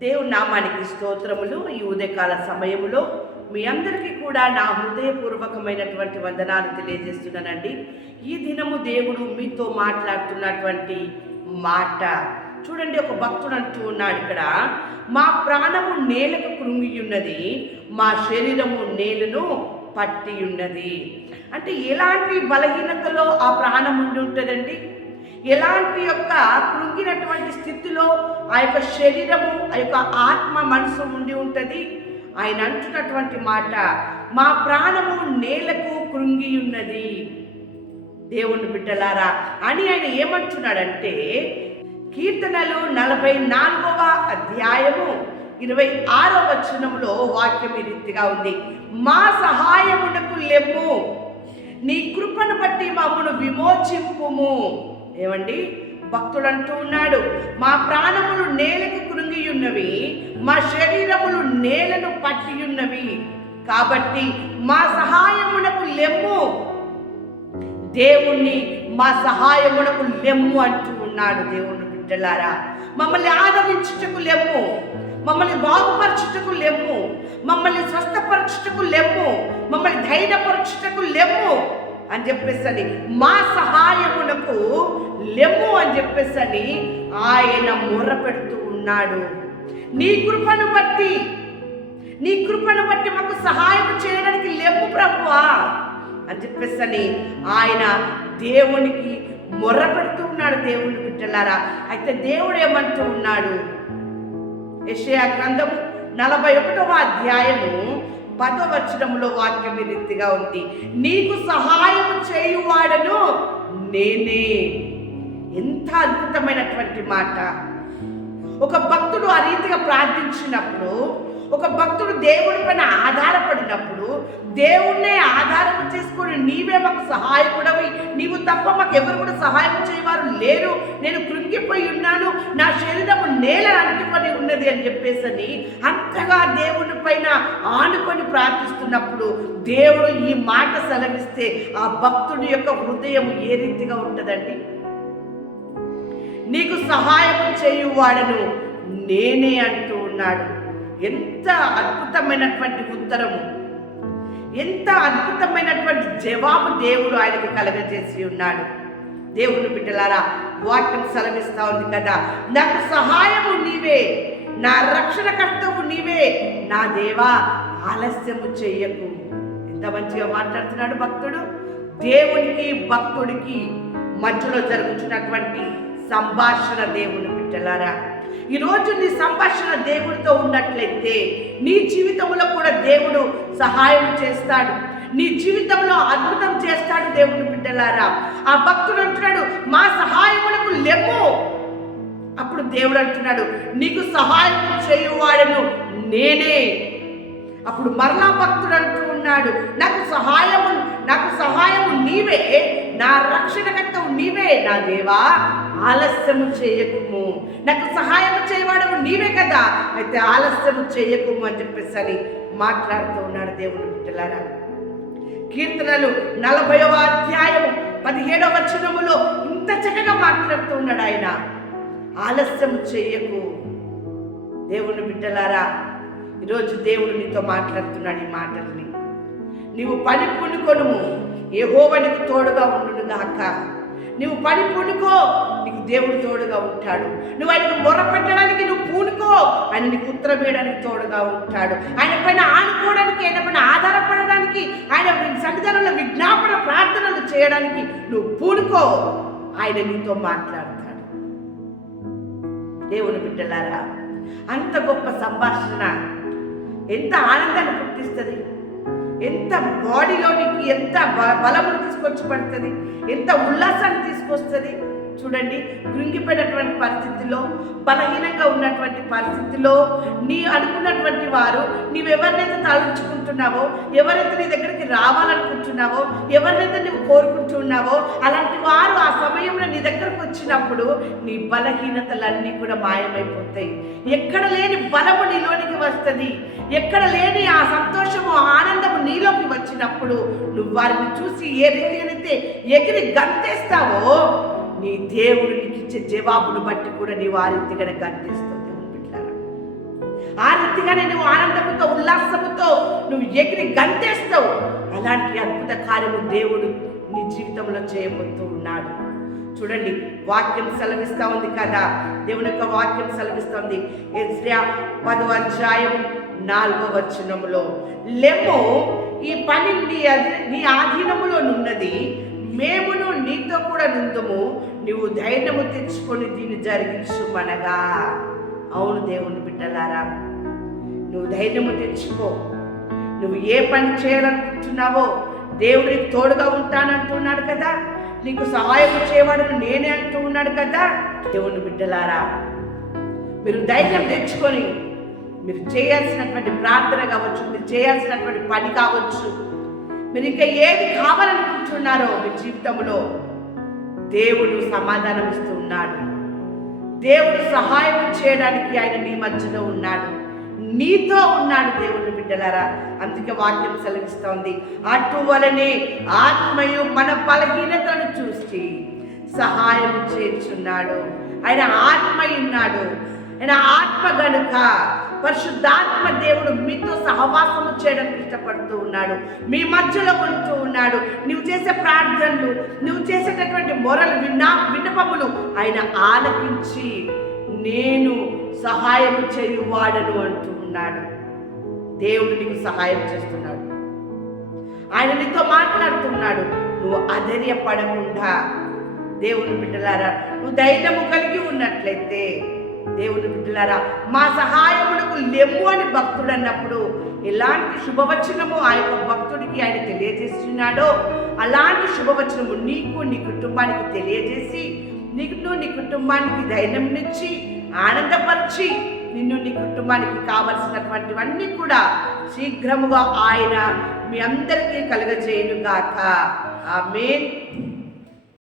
దేవుని నామానికి స్తోత్రములు ఈ ఉదయకాల సమయములో. మీ అందరికీ కూడా నా హృదయపూర్వకమైనటువంటి వందనాలు తెలియజేస్తున్నానండి. ఈ దినము దేవుడు మీతో మాట్లాడుతున్నటువంటి మాట. చూడండి ఒక భక్తుడు అంటూ ఉన్నాడు ఇక్కడ. మా ప్రాణము నేలకు కృంగి ఉన్నది మా శరీరము నేలను పట్టి ఉన్నది అంటే ఎలాంటి బలహీనతలో ఆ ప్రాణం ఉండి ఉంటుందండి? ఎలాంటి యొక్క కృంగినటువంటి స్థితిలో ఆ యొక్క శరీరము ఆ యొక్క ఆత్మ మనసు ఉండి ఉంటుంది? ఆయన అంటున్నటువంటి మాట మా ప్రాణము నేలకు కృంగి ఉన్నది. దేవుని బిడ్డలారా అని ఆయన ఏమంటున్నాడంటే కీర్తనలు నలభై నాలుగవ అధ్యాయము ఇరవై ఆరో వచనంలో వాక్యం ఈ రీతిగా ఉంది. మా సహాయమునకు లెమ్ము నీ కృపను బట్టి మమ్మను విమోచింపుము. ఏమండి? భక్తుడు అంటూ ఉన్నాడు మా ప్రాణములు నేలకు కృంగి ఉన్నవి మా శరీరములు నేలను పట్టి ఉన్నవి కాబట్టి మా సహాయమునకు లెమ్ము. దేవుణ్ణి మా సహాయమునకు లెమ్ము అంటూ ఉన్నాడు దేవుణ్ణి బిడ్డలారా. మమ్మల్ని ఆదరించుటకు లెమ్ము. మమ్మల్ని బాగుపరచుటకు లెమ్ము. మమ్మల్ని స్వస్థపరచుటకు లెమ్ము. మమ్మల్ని ధైర్యపరచుటకు లెమ్ము. అని చెప్పేసి మా సహాయమునకు లెమ్ము అని చెప్పేసని ఆయన మొర్ర పెడుతూ ఉన్నాడు. నీ కృపను బట్టి నీ కృపను బట్టి మాకు సహాయం చేయడానికి లెమ్ము ప్రభువా అని చెప్పేసని ఆయన దేవునికి మొర్ర పెడుతూ ఉన్నాడు దేవుని బిడ్డలారా. అయితే దేవుడు ఏమంటూ ఉన్నాడు? యషయా గ్రంథము నలభై ఒకటవ అధ్యాయము పదో వాక్యం రీతిగా ఉంది. నీకు సహాయం చేయువాడను నేనే. ఎంత అద్భుతమైనటువంటి మాట. ఒక భక్తుడు ఆ రీతిగా ప్రార్థించినప్పుడు ఒక భక్తుడు దేవుడి పైన ఆధారపడినప్పుడు దేవుణ్ణే ఆధారం చేసుకొని నీవే మాకు సహాయకుడవి నీవు తప్ప మాకు ఎవరు కూడా సహాయం చేయవారు లేరు. నేను కృంగిపోయి ఉన్నాను నా శరీరము నేల అంటుకొని ఉన్నది అని చెప్పేసని అంతగా దేవుని పైన ఆనుకొని ప్రార్థిస్తున్నప్పుడు దేవుడు ఈ మాట సెలవిస్తే ఆ భక్తుడి యొక్క హృదయం ఏ రీతిగా ఉంటుందండి? నీకు సహాయం చేయువాడను నేనే అంటూ ఉన్నాడు. ఎంత అద్భుతమైనటువంటి ఉత్తరము. ఎంత అద్భుతమైనటువంటి జవాబు దేవుడు ఆయనకు కలగజేసి ఉన్నాడు. దేవుని బిడ్డలారా వాక్యం సెలవిస్తా ఉంది కదా. నాకు సహాయము నీవే. నా రక్షణకర్తవు నీవే. నా దేవా ఆలస్యము చెయ్యకు ఎంత మంచిగా మాట్లాడుతున్నాడు భక్తుడు. దేవునికి భక్తుడికి మధ్యలో జరుగుతున్నటువంటి సంభాషణ దేవుని బిడ్డలారా. ఈరోజు నీ సంభాషణ దేవుడితో ఉన్నట్లయితే నీ జీవితంలో కూడా దేవుడు సహాయం చేస్తాడు. నీ జీవితంలో అద్భుతం చేస్తాడు దేవుని బిడ్డలారా. ఆ భక్తుడు అంటున్నాడు మా సహాయములకు లెమ్ము. అప్పుడు దేవుడు అంటున్నాడు నీకు సహాయం చేయువాడను నేనే. అప్పుడు మరలా భక్తుడు అంటూ ఉన్నాడు నాకు సహాయము నాకు సహాయము నీవే. నా రక్షణకర్తవు నీవే నా దేవా. ఆలస్యము చేయకుము. నాకు సహాయం చేయవాడవు నీవే కదా. అయితే ఆలస్యము చేయకుము అని చెప్పేసి అని మాట్లాడుతూ ఉన్నాడు దేవుని బిడ్డలారా. కీర్తనలు నలభైవ అధ్యాయము పదిహేడవ వచనములో ఇంత చక్కగా మాట్లాడుతూ ఉన్నాడు ఆయన. ఆలస్యం చేయకు. దేవుని బిడ్డలారా ఈరోజు దేవుడు నీతో మాట్లాడుతున్నాడు ఈ మాటల్ని. నీవు పని పునుకొనుము. ఏ హోవనికి తోడుగా ఉండును గాక నువ్వు పని పూనుకో నీకు దేవుడు తోడుగా ఉంటాడు. నువ్వు ఆయనకు మొర పెట్టడానికి నువ్వు పూనుకో ఆయన నీకు ఉత్తరం వేయడానికి తోడుగా ఉంటాడు. ఆయన పైన ఆనుకోవడానికి ఆయన పైన ఆధారపడడానికి ఆయన సన్నిధానంలో విజ్ఞాపన ప్రార్థనలు చేయడానికి నువ్వు పూనుకో ఆయన నీతో మాట్లాడతాడు. దేవుని బిడ్డలారా అంత గొప్ప సంభాషణ ఎంత ఆనందాన్ని పుట్టిస్తుంది. ఎంత బాడీలోనికి ఎంత బ- బలమును తీసుకొచ్చి పడుతుంది? ఎంత ఉల్లాసాన్ని తీసుకొస్తుంది? చూడండి కృంగిపోయినటువంటి పరిస్థితిలో బలహీనంగా ఉన్నటువంటి పరిస్థితిలో నీ అనుకున్నటువంటి వారు నీవెవరినైతే తలుచుకుంటున్నావో ఎవరైతే నీ దగ్గరికి రావాలనుకుంటున్నావో ఎవరినైతే నువ్వు కోరుకుంటున్నావో అలాంటి వారు ఆ సమయంలో నీ దగ్గరకు వచ్చినప్పుడు నీ బలహీనతలన్నీ కూడా మాయమైపోతాయి. ఎక్కడ లేని బలము నీలోనికి వస్తుంది. ఎక్కడ లేని ఆ సంతోషము ఆనందము నీలోకి వచ్చినప్పుడు నువ్వు వారిని చూసి ఏ రీతిగానైతే ఎగిరి గంతేస్తావో నీ దేవుడు నీకు ఇచ్చే జవాబును బట్టి కూడా నీవు ఆ రీతిగానే గంతేస్తావు దేవుని బిడ్డలారా ఆ రీతిగానే నువ్వు ఆనందముతో ఉల్లాసముతో నువ్వు ఎగిరి గంతేస్తావు. అలాంటి అద్భుత కార్యము దేవుడు నీ జీవితంలో చేయబోతూ ఉన్నాడు. చూడండి వాక్యం సెలవిస్తా ఉంది కదా. దేవుని యొక్క వాక్యం సెలవిస్తుంది. ఎస్రియా పదో అధ్యాయం నాలుగో వచనములో లెమో ఈ పని నీ నీ ఆధీనములో నున్నది మేమును నీతో కూడా నిందుము నువ్వు ధైర్యము తెచ్చుకొని దీన్ని జరిగించుమనగా. అవును దేవుని బిడ్డలారా నువ్వు ధైర్యము తెచ్చుకో. నువ్వు ఏ పని చేయాలనుకుంటున్నావో దేవుడు నీకు తోడుగా ఉంటానంటున్నాడు కదా. నీకు సహాయం చేయవాడు నేనే అంటూ ఉన్నాడు కదా. దేవుని బిడ్డలారా మీరు ధైర్యం తెచ్చుకొని మీరు చేయాల్సినటువంటి ప్రార్థన కావచ్చు మీరు చేయాల్సినటువంటి పని కావచ్చు మీరు ఇంకా ఏది కావాలనుకుంటున్నారో మీ జీవితంలో దేవుడు సమాధానం ఇస్తూ ఉన్నాడు దేవుడు సహాయం చేయడానికి ఆయన నీ మధ్యలో ఉన్నాడు. నీతో ఉన్నాడు దేవుడు బిడ్డలారా. అందుకే వాక్యం సెలవిస్తోంది. అటువలనే ఆత్మయు మన బలహీనతను చూసి సహాయం చేర్చున్నాడు ఆయన ఆత్మ ఉన్నాడు ఆయన ఆత్మ గనుక పరిశుద్ధాత్మ దేవుడు మీతో సహవాసము చేయడానికి ఇష్టపడుతూ ఉన్నాడు. మీ మధ్యలో ఉంటూ ఉన్నాడు. నువ్వు చేసే ప్రార్థనలు నువ్వు చేసేటటువంటి మొరలు విన్నా విన్నపములు ఆయన ఆలకించి నేను సహాయం చేయువాడను అంటూ ఉన్నాడు. దేవుడు నీకు సహాయం చేస్తున్నాడు. ఆయన నీతో మాట్లాడుతున్నాడు. నువ్వు అధైర్యపడకుండా దేవుని బిడ్డలారా నువ్వు ధైర్యము కలిగి ఉన్నట్లయితే దేవుని బిడ్డలారా మా సహాయమునకు లెమ్ము అని భక్తుడు అన్నప్పుడు ఎలాంటి శుభవచనము ఆ యొక్క భక్తుడికి ఆయన తెలియజేస్తున్నాడో అలాంటి శుభవచనము నీకు నీ కుటుంబానికి తెలియజేసి నీకు నీ కుటుంబానికి ధైర్యంనిచ్చి ఆనందపరిచి నిన్ను నీ కుటుంబానికి కావలసినటువంటివన్నీ కూడా శీఘ్రముగా ఆయన మీ అందరికీ కలుగజేయును గాక ఆమె